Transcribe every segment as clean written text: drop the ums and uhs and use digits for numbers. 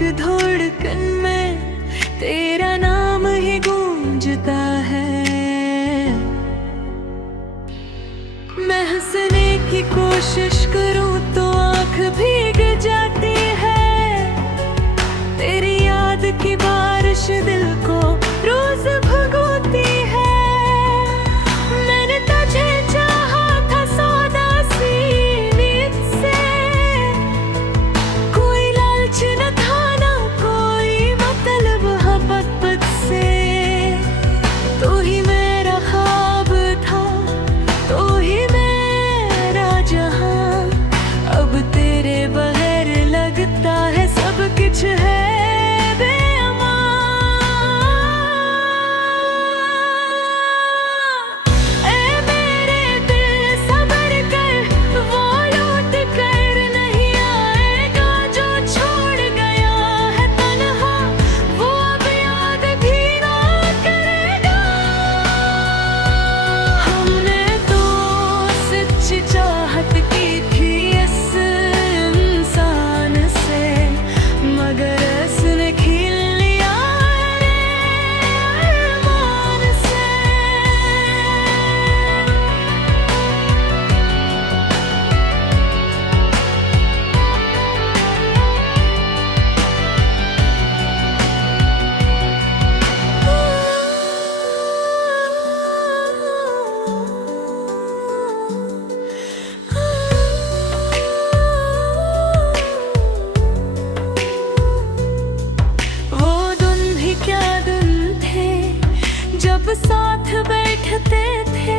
एक धड़कन में तेरा नाम ही गूंजता है। मैं हंसने की कोशिश करूं तो आंख भीग जाती है। तेरी याद की बारिश दिल को रोज भगोती है। मैंने तुझे चाहा था सौदा सी नीत से, कोई लालच न था ना कोई मतलब मोहब्बत से। तू ही मेरा ख्वाब था, तू ही मेरा जहां। अब तेरे बगैर लगता है सब कुछ है साथ बैठते थे।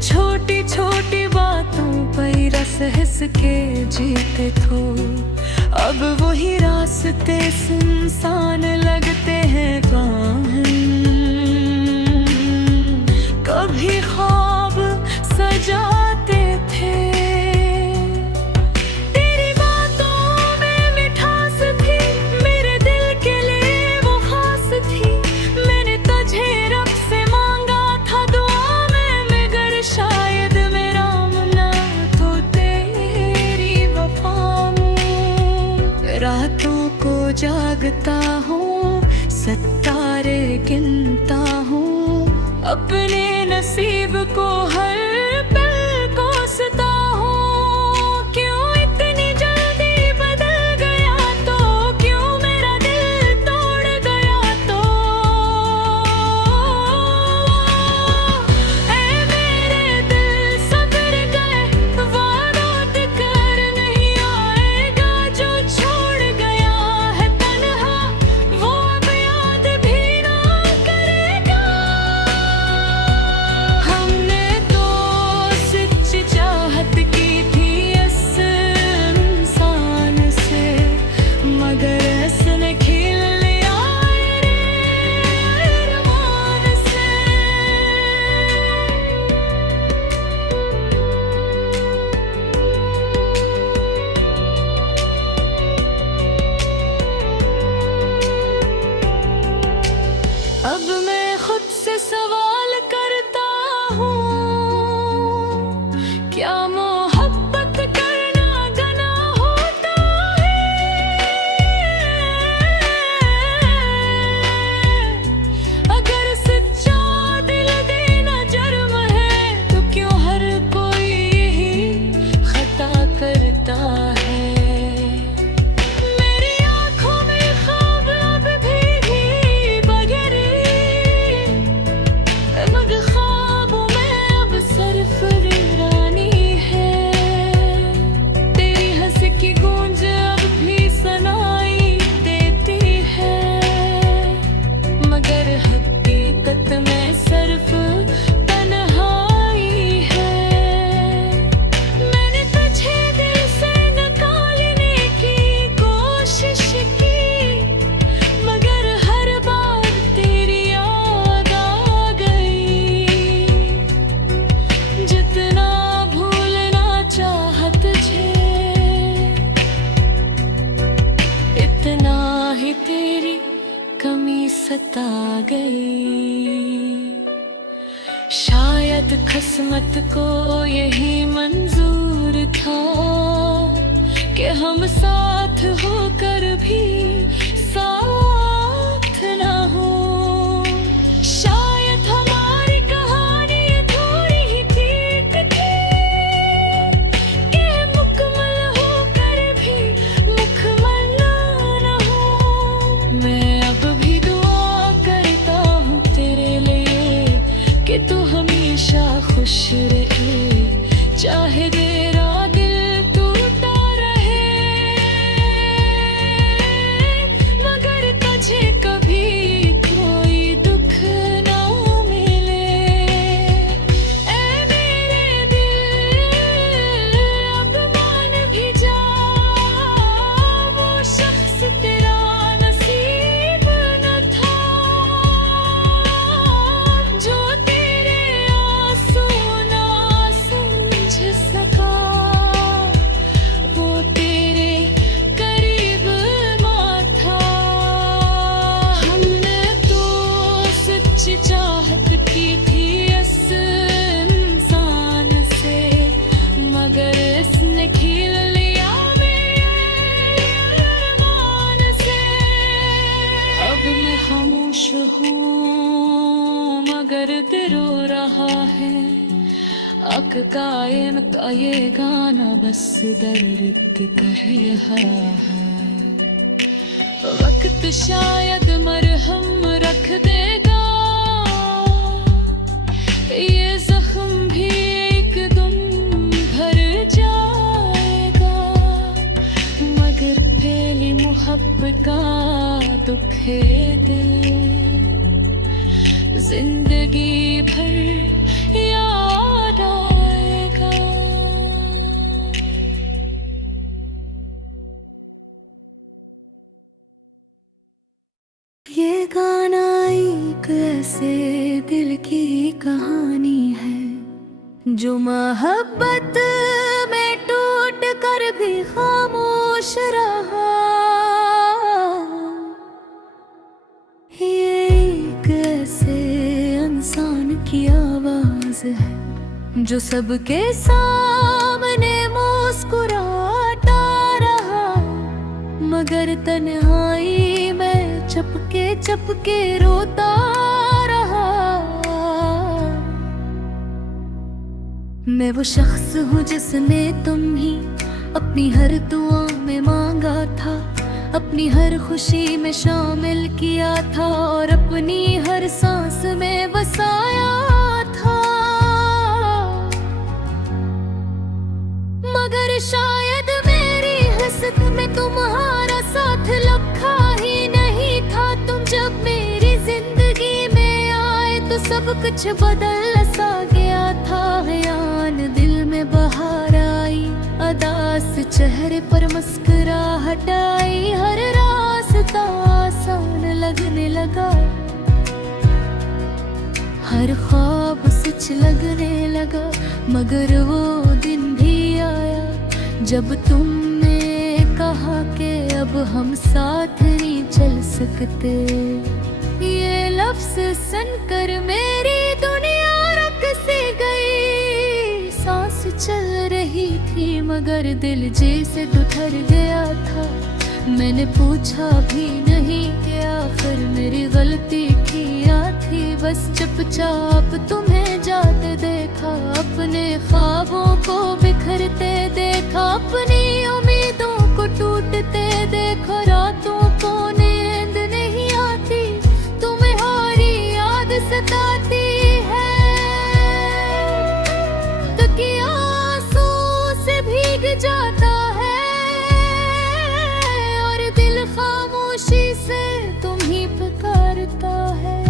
छोटी छोटी बातों पर रस हंस के जीते थे। अब वही रास्ते सुनसान लगते हैं कभी ख्वाब सजाते थे। रातों को जागता हूँ, सितारे गिनता हूँ, अपने नसीब को हर पल कोसता हूँ। क्यों इतनी जल्दी बदल गया तो, क्यों मेरा दिल तोड़ गया तो। ऐ मेरे दिल सब्र कर, वादा कर नहीं आएगा जो अब मैं खुद से सवाल करता हूँ, क्या मोहब्बत करना गुनाह होता है? अगर सच्चा दिल देना जुर्म है तो क्यों हर कोई यही खता करता है? तेरी कमी सता गई। शायद किस्मत को यही मंजूर था कि हम साथ होकर भी हक कायम का ये गाना बस दर्द कहे हाँ। वक्त शायद मरहम रख देगा, ये जख्म भी एक दिन भर जाएगा, मगर पहली मोहब्बत का दुख है दिल जिंदगी भर याद आएगा। ये गाना एक ऐसे दिल की कहानी है जो मोहब्बत में टूट कर भी खामोश रहा। ये एक ऐसे इंसान की आवाज है जो सबके सामने मुस्कुराता रहा, मगर तन्हाई में चपके चपके रोता रहा। मैं वो शख्स हूँ जिसने तुम ही अपनी हर दुआ में मांगा था, अपनी हर खुशी में शामिल किया था और अपनी हर सांस में बसाया था। मगर शायद मेरी हसरत में तुम्हारा साथ लखा ही नहीं था। तुम जब मेरी जिंदगी में आए तो सब कुछ बदल सा गया था। यान दिल में बहार आई, अदास चेहरे पर मुस्कुराहट आई, हर रास्ता आसान लगने लगा, हर ख्वाब सच लगने लगा। मगर वो दिन भी आया जब तुमने कहा कि अब हम साथ नहीं चल सकते। ये लफ्ज़ सुनकर मेरी दुनिया रुक सी गई, सांस चल रही थी मगर दिल जैसे ठहर गया था। मैंने पूछा भी नहीं कि आखिर मेरी गलती क्या थी, बस चुपचाप तुम्हें जाते देखा, अपने ख्वाबों को बिखरते देखा, अपनी उम्मीदों को टूटते देखा। रातों को नींद नहीं आती, तुम्हारी याद सताती है, तकिया आंसू से भीग जाता है और दिल खामोशी से तुम ही पुकारता है।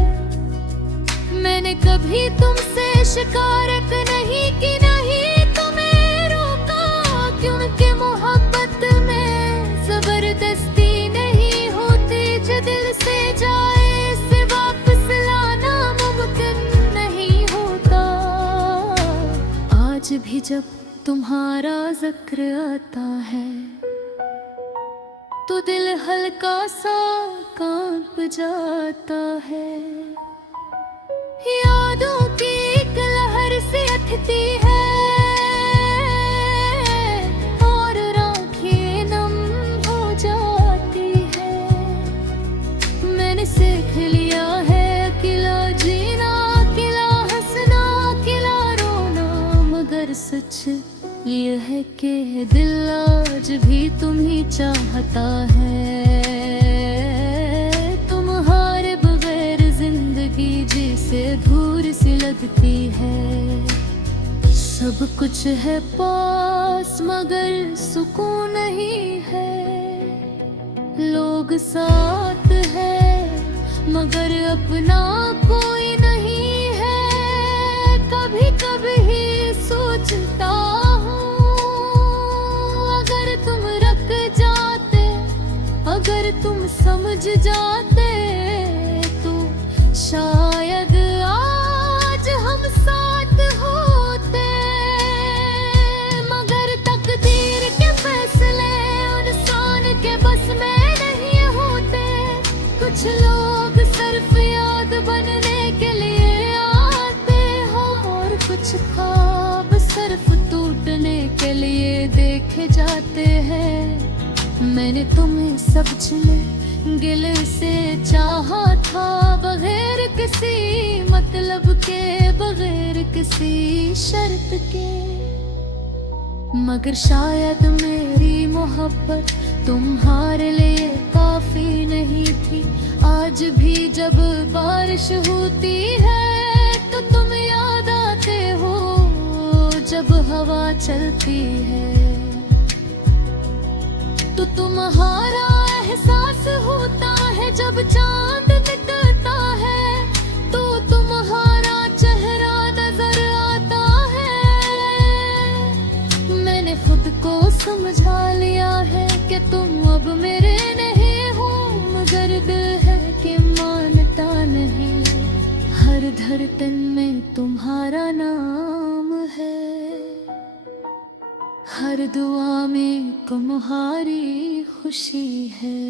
मैंने कभी तुमसे शिकायत नहीं की, नहीं तुम्हें रोका, क्योंकि मोहब्बत में जबरदस्ती नहीं होती। जो दिल से जाए इसे वापस लाना मुमकिन नहीं होता। आज भी जब तुम्हारा जिक्र आता है तो दिल हल्का सा कांप जाता है। यादों की एक लहर से उठती है और राखें नम हो जाती है। मैंने सीख लिया है अकेला जीना, अकेला हंसना, अकेला रोना, मगर सच ये है कि दिल आज भी तुम्ही चाहता है। तुम्हारे बगैर जिंदगी जैसे धूर सी लगती है। सब कुछ है पास मगर सुकून नहीं है। लोग साथ है मगर अपना कोई नहीं है। कभी कभी सोचता अगर तुम समझ जाते तो शायद आज हम साथ होते। मगर तकदीर के फैसले इंसान के बस में नहीं होते। कुछ लोग सिर्फ याद बनने के लिए आते हो और कुछ ख्वाब सिर्फ टूटने के लिए देखे जाते हैं। मैंने तुम्हें समझ ले दिल से चाहा था बगैर किसी मतलब के, बगैर किसी शर्त के। मगर शायद मेरी मोहब्बत तुम्हारे लिए काफी नहीं थी। आज भी जब बारिश होती है तो तुम याद आते हो, जब हवा चलती है तो तुम्हारा एहसास होता है। जब चांद निकलता है तो तुम्हारा चेहरा नजर आता है। मैंने खुद को समझा लिया है कि तुम अब मेरे नहीं हो, मगर दिल है कि मानता नहीं। हर धड़कन में तुम्हारा नाम है, हर दुआ में तुम्हारी खुशी है।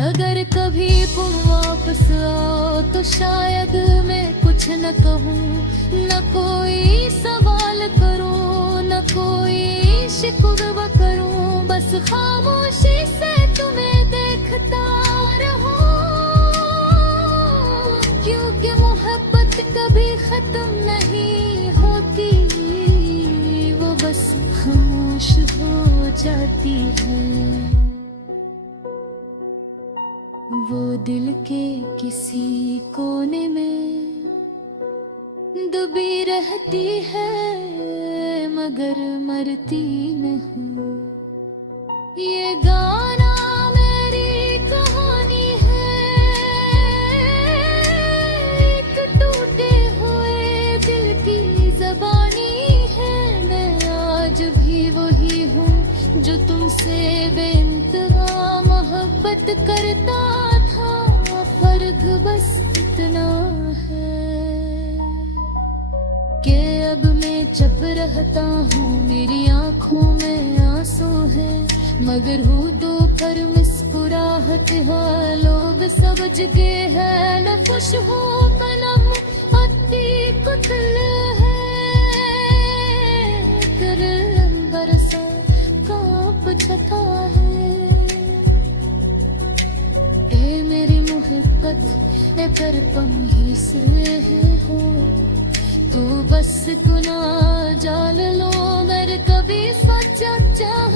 अगर कभी तुम वापस आओ तो शायद मैं कुछ न कहूँ, न कोई सवाल करूँ, न कोई शिकवा करूँ। बस खामोशी से तुम्हें देखता रहूँ, क्योंकि मोहब्बत कभी खत्म नहीं होती, वो बस खामोश हो जाती है। वो दिल के किसी कोने में दबी रहती है, मगर मरती नहीं। ये गाना मेरी कहानी है, एक टूटे हुए दिल की ज़बानी है। मैं आज भी वही हूँ जो तुमसे बेइंतहा मोहब्बत करता था। फर्क बस इतना है कि अब मैं चुप रहता हूँ, मेरी आँखों में आंसू है, मगर हूँ दोपहर मुस्कुराहट है। लोग सब जगे हैं, मैं खुश हूँ, कलम अति कुतल है। कर बरसा कांप छता है। ए मेरी मोहब्बत ए पर ही से हो, तू बस गुनाह जान लो। मेरे कभी सच्चा चाह